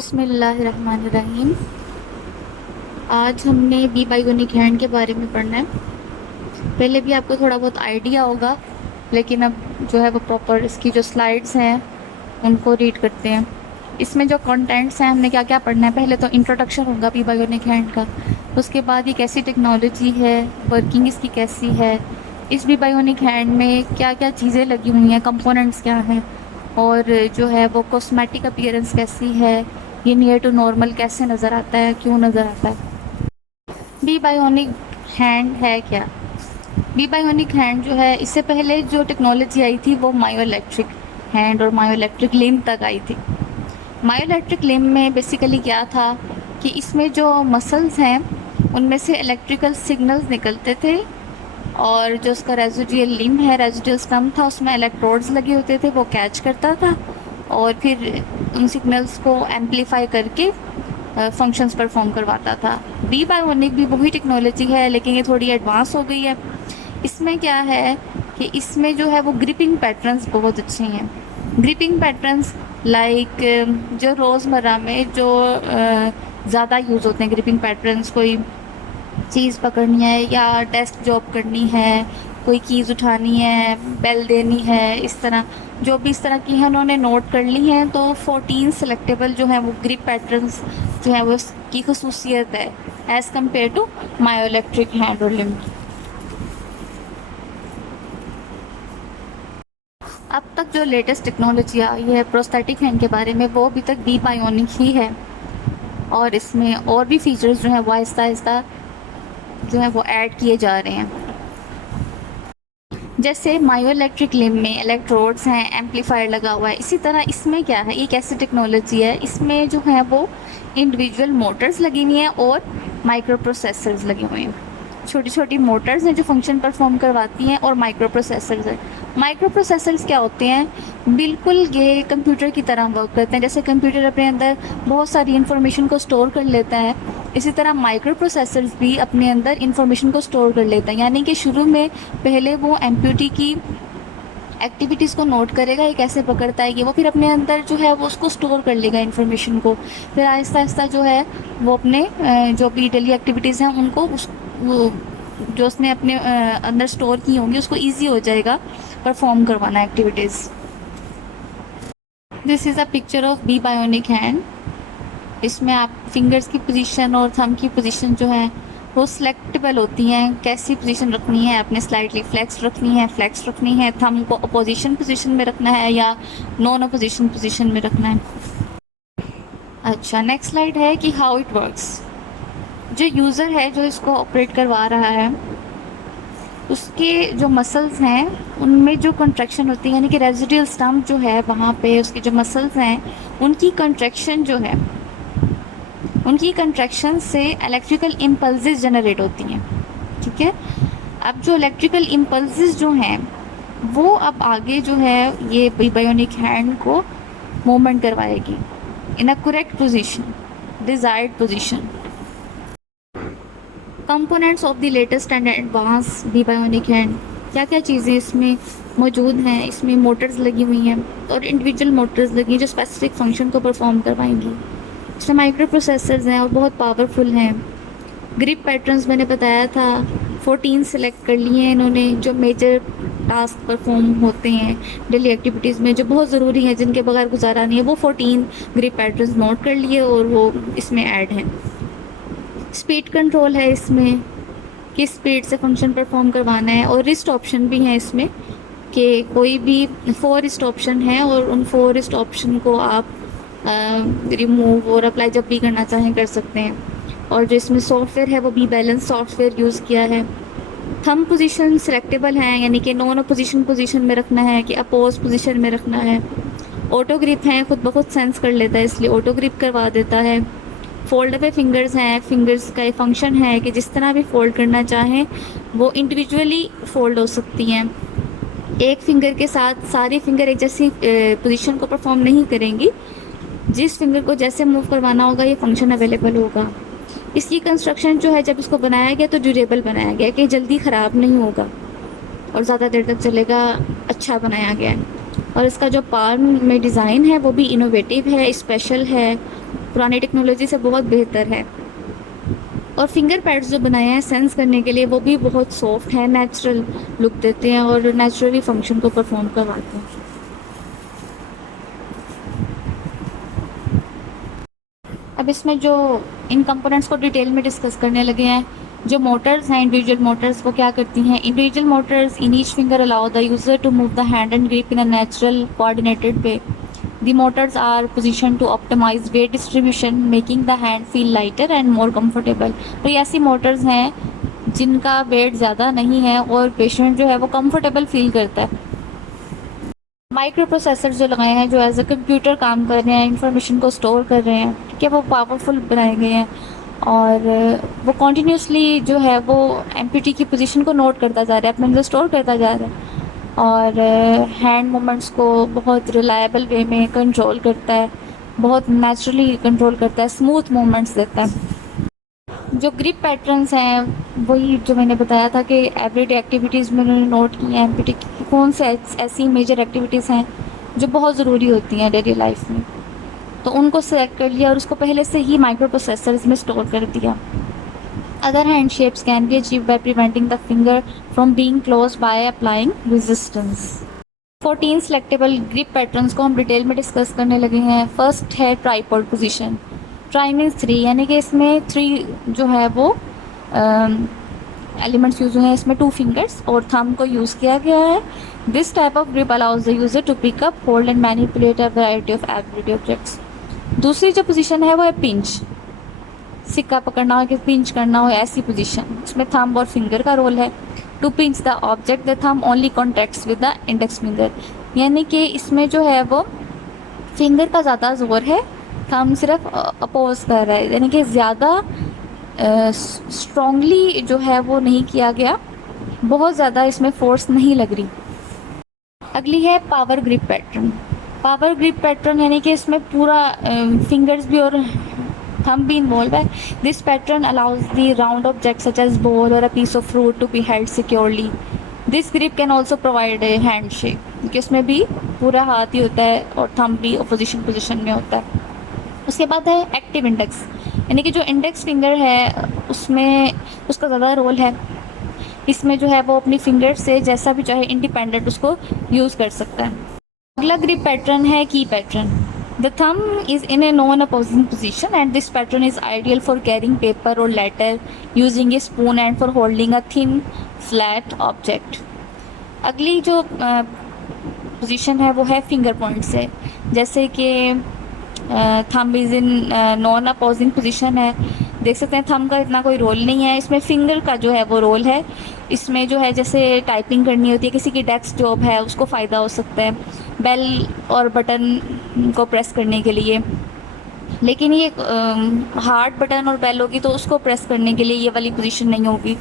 बिस्मिल्लाहिर्रहमानिर्रहीम। आज हमने बी बायोनिक हैंड के बारे में पढ़ना है। पहले भी आपको थोड़ा बहुत आइडिया होगा, लेकिन अब जो है वो प्रॉपर इसकी जो स्लाइड्स हैं उनको रीड करते हैं। इसमें जो कंटेंट्स हैं हमने क्या क्या पढ़ना है, पहले तो इंट्रोडक्शन होगा बी बायोनिक हैंड का। उसके बाद ये कैसी टेक्नोलॉजी है, वर्किंग इसकी कैसी है, इस बी बायोनिक हैंड में क्या क्या चीज़ें लगी हुई हैं, कंपोनेंट्स क्या हैं, और जो है वो कॉस्मेटिक अपीयरेंस कैसी है, ये नियर टू नॉर्मल कैसे नज़र आता है, क्यों नज़र आता है। बी बायोनिक हैंड है क्या? बी बायोनिक हैंड जो है, इससे पहले जो टेक्नोलॉजी आई थी वो मायो इलेक्ट्रिक हैंड और मायो इलेक्ट्रिक लिम्ब तक आई थी। मायो इलेक्ट्रिक लिम्ब में बेसिकली क्या था कि इसमें जो मसल्स हैं उनमें से इलेक्ट्रिकल सिग्नल्स निकलते थे, और जो उसका रेजिडुअल लिम्ब है, रेजिडुअल स्टम्प था, उसमें इलेक्ट्रोड्स लगे होते थे, वो कैच करता था और फिर उन सिग्नल्स को एम्पलीफाई करके फंक्शंस परफॉर्म करवाता था। बी बायोनिक भी वही टेक्नोलॉजी है, लेकिन ये थोड़ी एडवांस हो गई है। इसमें क्या है कि इसमें जो है वो ग्रिपिंग पैटर्न्स बहुत अच्छे हैं। ग्रिपिंग पैटर्न्स लाइक जो रोज़मर्रा में जो ज़्यादा यूज़ होते हैं ग्रिपिंग पैटर्न्स, कोई चीज़ पकड़नी है या डेस्क जॉब करनी है, कोई कीज़ उठानी है, बेल देनी है, इस तरह जो भी इस तरह की हैं उन्होंने नोट कर ली हैं। तो 14 सेलेक्टेबल जो हैं वो ग्रिप पैटर्न्स जो है वो इसकी खसूसियत है as compare to myo electric hand और लिम्ब। अब तक जो लेटेस्ट टेक्नोलॉजी आई है प्रोस्थेटिक हैंड के बारे में, वो अभी तक बी बायोनिक ही है, और इसमें और भी फीचर्स जो हैं वो आहिस्ता आहिस्ता जो है वो ऐड किए जा रहे हैं। जैसे मायो इलेक्ट्रिक लिम्ब में इलेक्ट्रोड्स हैं, एम्पलीफायर लगा हुआ है, इसी तरह इसमें क्या है, ये कैसी टेक्नोलॉजी है, इसमें जो है वो इंडिविजुअल मोटर्स लगी हुई हैं और माइक्रो प्रोसेसर्स लगे हुए हैं। छोटी छोटी मोटर्स हैं जो फंक्शन परफॉर्म करवाती हैं, और माइक्रो प्रोसेसर्स हैं। माइक्रो प्रोसेसर्स क्या होते हैं? बिल्कुल ये कंप्यूटर की तरह वर्क करते हैं। जैसे कंप्यूटर अपने अंदर बहुत सारी इन्फॉर्मेशन को स्टोर कर लेता है, इसी तरह माइक्रो प्रोसेसर्स भी अपने अंदर इन्फॉर्मेशन को स्टोर कर लेता है। यानी कि शुरू में पहले वो एमप्यूटी की एक्टिविटीज़ को नोट करेगा, ये कैसे पकड़ता है ये, वो फिर अपने अंदर जो है वो उसको स्टोर कर लेगा इन्फॉर्मेशन को। फिर आहिस्ता आहिस्ता जो है वो अपने जो भी डेली एक्टिविटीज़ हैं उनको वो जो उसने अपने अंदर स्टोर की होंगी उसको ईजी हो जाएगा परफॉर्म करवाना activities. This is a picture of B bionic hand. इसमें आप फिंगर्स की पोजीशन और थंब की पोजीशन जो है वो सिलेक्टेबल होती हैं, कैसी पोजीशन रखनी है, आपने स्लाइटली फ्लेक्स रखनी है, फ्लेक्स रखनी है, थंब को अपोजिशन पोजीशन में रखना है या नॉन अपोजिशन पोजीशन में रखना है। अच्छा, नेक्स्ट स्लाइड है कि हाउ इट वर्क्स। जो यूज़र है जो इसको ऑपरेट करवा रहा है, उसके जो मसल्स हैं उनमें जो कंट्रैक्शन होती है, यानी कि रेजिडुअल स्टम्प जो है वहाँ पे उसके जो मसल्स हैं उनकी कंट्रैक्शन जो है, उनकी कंट्रैक्शन से इलेक्ट्रिकल इम्पल्सेस जनरेट होती हैं। ठीक है, अब जो इलेक्ट्रिकल इम्पल्सेस जो हैं वो अब आगे जो है ये बायोनिक हैंड को मूवमेंट करवाएगी in a correct position, desired position. Components of the latest and advance be bionic hand, क्या क्या चीज़ें इसमें मौजूद हैं? इसमें मोटर्स लगी हुई हैं और इंडिविजुअल मोटर्स लगी हैं जो स्पेसिफिक फंक्शन को परफॉर्म करवाएंगी। इसमें माइक्रो प्रोसेसर्स हैं और बहुत पावरफुल हैं। ग्रिप पैटर्न्स मैंने बताया था 14 सेलेक्ट कर लिए हैं इन्होंने, जो मेजर टास्क परफॉर्म होते हैं डेली एक्टिविटीज़ में, जो बहुत ज़रूरी हैं, जिनके बगैर गुजारा नहीं है, वो 14 ग्रिप पैटर्न्स नोट कर लिए और वो इसमें ऐड हैं। स्पीड कंट्रोल है इसमें, किस स्पीड से फंक्शन परफॉर्म करवाना है, और रिस्ट ऑप्शन भी हैं इसमें कि कोई भी 4 रिस्ट ऑप्शन है और उन 4 रिस्ट ऑप्शन को आप रिमूव और अप्लाई जब भी करना चाहें कर सकते हैं। और जो इसमें सॉफ्टवेयर है वो बी बैलेंस सॉफ्टवेयर यूज़ किया है। थंब पोजीशन सिलेक्टेबल हैं, यानी कि नॉन अपोजिशन पोजीशन में रखना है कि अपोज पोजीशन में रखना है। ऑटो ग्रिप हैं, खुद ब खुद सेंस कर लेता है इसलिए ऑटो ग्रिप करवा देता है। फोल्ड अवे फिंगर्स हैं, फिंगर्स का ये फंक्शन है कि जिस तरह भी फोल्ड करना चाहें वो इंडिविजुअली फोल्ड हो सकती हैं। एक फिंगर के साथ सारी फिंगर एक जैसी पोजीशन को परफॉर्म नहीं करेंगी, जिस फिंगर को जैसे मूव करवाना होगा ये फंक्शन अवेलेबल होगा। इसकी कंस्ट्रक्शन जो है, जब इसको बनाया गया तो ड्यूरेबल बनाया गया कि जल्दी ख़राब नहीं होगा और ज़्यादा देर तक चलेगा, अच्छा बनाया गया है। और इसका जो पाल्म में डिज़ाइन है वो भी इनोवेटिव है, स्पेशल है, पुरानी टेक्नोलॉजी से बहुत बेहतर है। और फिंगर पैड्स जो बनाए हैं सेंस करने के लिए वो भी बहुत सॉफ्ट है, नेचुरल लुक देते हैं और नेचुरली फंक्शन को परफॉर्म करवाते हैं। अब इसमें जो इन कंपोनेंट्स को डिटेल में डिस्कस करने लगे हैं। जो मोटर्स हैं, इंडिविजुअल मोटर्स, वो क्या करती हैं? Individual motors in each finger allow the user to move the hand and grip in a natural coordinated way. The motors are position to optimise weight distribution, making the hand feel lighter and more comfortable. तो ये ऐसी Motors हैं जिनका wait ज़्यादा नहीं है और patient जो है वो कंफर्टेबल फील करता है। माइक्रो प्रोसेसर जो लगाए हैं, जो एज अ कंप्यूटर काम कर रहे हैं, इंफॉर्मेशन को स्टोर कर रहे हैं, ठीक है, वो पावरफुल बनाए गए हैं और वो कॉन्टीन्यूसली जो है वो एमपीटी की पोजीशन को नोट करता जा रहा है, अपने अंदर स्टोर करता जा रहा है और हैंड मूवमेंट्स को बहुत रिलायबल वे में कंट्रोल करता है, बहुत नेचुरली कंट्रोल करता है, स्मूथ मूवमेंट्स देता है। जो ग्रिप पैटर्न्स हैं वही जो मैंने बताया था कि एवरीडे एक्टिविटीज़ में उन्होंने नोट की हैं एमपीटी की कौन से ऐसी मेजर एक्टिविटीज़ हैं जो बहुत ज़रूरी होती हैं डेली लाइफ में, तो उनको सेलेक्ट कर लिया और उसको पहले से ही माइक्रो प्रोसेसर्स में स्टोर कर दिया। Other hand shapes can be achieve by preventing the finger from being close by applying resistance. 14 selectable grip patterns को हम डिटेल में डिस्कस करने लगे हैं। फर्स्ट है ट्राइपॉड पोजीशन। ट्राई मीन्स 3, यानी कि इसमें 3 जो है वो एलिमेंट्स यूज हुए हैं। इसमें 2 फिंगर्स और थंब को यूज़ किया गया है। This type of grip allows the user to pick up, hold and manipulate a variety of everyday objects. दूसरी जो पोजीशन है वो है पिंच। सिक्का पकड़ना हो कि पिंच करना हो, ऐसी पोजीशन, इसमें थंब और फिंगर का रोल है। To pinch the object the thumb only contacts with the index finger, यानी कि इसमें जो है वो फिंगर का ज़्यादा जोर है, थंब सिर्फ अपोज कर रहा है, यानी कि ज़्यादा स्ट्रॉन्गली जो है वो नहीं किया गया, बहुत ज़्यादा इसमें फोर्स नहीं लग रही। अगली है power grip pattern. Power grip pattern यानी कि इसमें पूरा फिंगर्स भी और थंब भी इन्वॉल्व है। This pattern allows the round object such as ball और a piece of fruit to be held securely. This grip can also provide a handshake, क्योंकि उसमें भी पूरा हाथ ही होता है और थंब भी अपोजिशन पोजिशन में होता है। उसके बाद है एक्टिव इंडेक्स, यानी कि जो इंडेक्स फिंगर है उसमें उसका ज़्यादा रोल है। इसमें जो है वो अपनी फिंगर से जैसा भी चाहे इंडिपेंडेंट उसको यूज़ कर सकता है। अगला ग्रिप पैटर्न है की pattern. The thumb is in a non opposing position and this pattern is ideal for carrying paper और letter, using a spoon and for holding a thin flat object. अगली जो position है वो है finger point से, जैसे कि thumb is in non opposing position है, देख सकते हैं थंब का इतना कोई रोल नहीं है, इसमें फिंगर का जो है वो रोल है। इसमें जो है जैसे टाइपिंग करनी होती है, किसी की डेस्क जॉब है उसको फ़ायदा हो सकता है बेल और बटन को प्रेस करने के लिए, लेकिन ये हार्ड बटन और बेल होगी तो उसको प्रेस करने के लिए ये वाली पोजीशन नहीं होगी।